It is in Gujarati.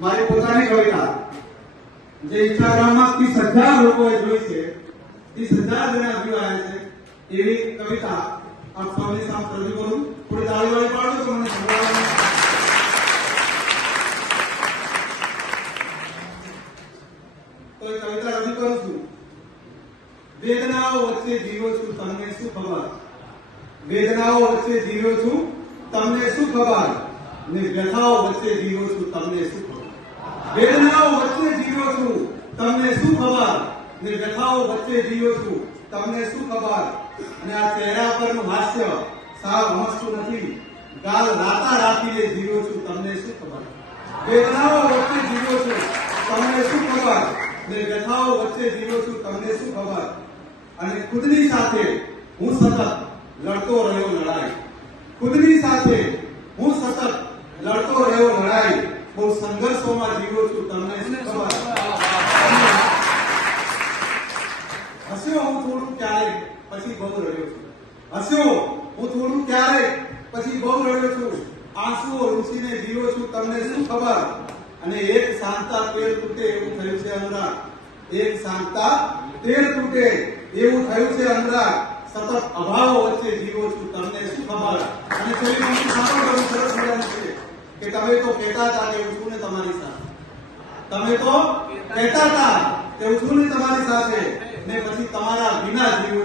મારી પોતાની કવિતા જે ઇન્સ્ટાગ્રામમાં 30,000 લોકોએ જોઈ છે, 30,000 જણા વ્યૂ આવ્યા છે, એવી કવિતા આપ સૌની સામે રજૂ કરું. થોડી તાળીઓ પાડો તો મને સંભળાવવાનું. તો એ કવિતા રજૂ કરું છું. વેદનાઓ વચ્ચે જીવો છું, તમને શું ખબર? વેદનાઓ વચ્ચે જીવો છું, તમને શું ખબર? ને વ્યથાઓ વચ્ચે જીવો છું, તમને શું ખબર? વેદનાઓ વચ્ચે જીવો છું, તમને શું ખબર? ને વ્યથાઓ વચ્ચે જીવો છું, તમને શું ખબર? અને આ ચહેરા પરનું હાસ્ય સાવ હસતું નથી, ગાલ રાતા રાતીએ જીવો છું, તમને શું ખબર? વેદનાઓ વચ્ચે જીવો છું, તમને શું ખબર? ને વ્યથાઓ વચ્ચે જીવો છું, તમને શું ખબર? અને ખુદની સાથે હું સતત લડતો રહ્યો લડાઈ. ખુદની સાથે હું સતત લડતો રહ્યો લડાઈ. બહુ સંઘર્ષોમાં જીવો છું, તમને શું ખબર? હસ્યો હું થોડું ક્યારેક, પછી બહુ રડ્યો છું. હસ્યો હું થોડું ક્યારેક, પછી બહુ રડ્યો છું. આંસુઓ રૂસીને જીવો છું, તમને શું ખબર? અને એક સાંતા તેર તૂટે એવું થયું છે અનુરાગ. એક સાંતા તેર તૂટે એવું થયું છે અનુરાગ. સતત અભાવો વચ્ચે જીવો છું, તમને શું ખબર? અને છેલ્લી મને સાંભળવાનું સરસ મજાનું છે કે તમે તો કહેતા હતા કે હું છું ને તમારી સાથે. તમે તો કહેતા હતા કે હું છું ને તમારી સાથે, ને પછી તમારા વિના જીવો